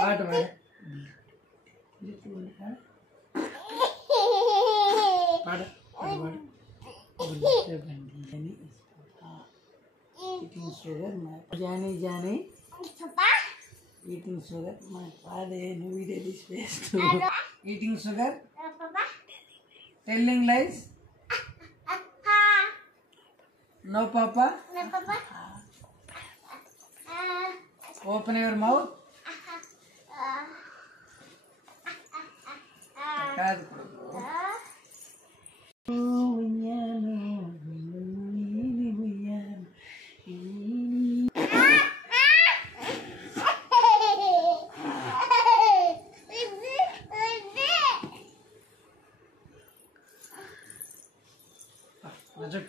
పాట పాడు eating sugar my Johnny eating sugar my father no video this face too eating sugar telling lies no papa open your mouth Rajat.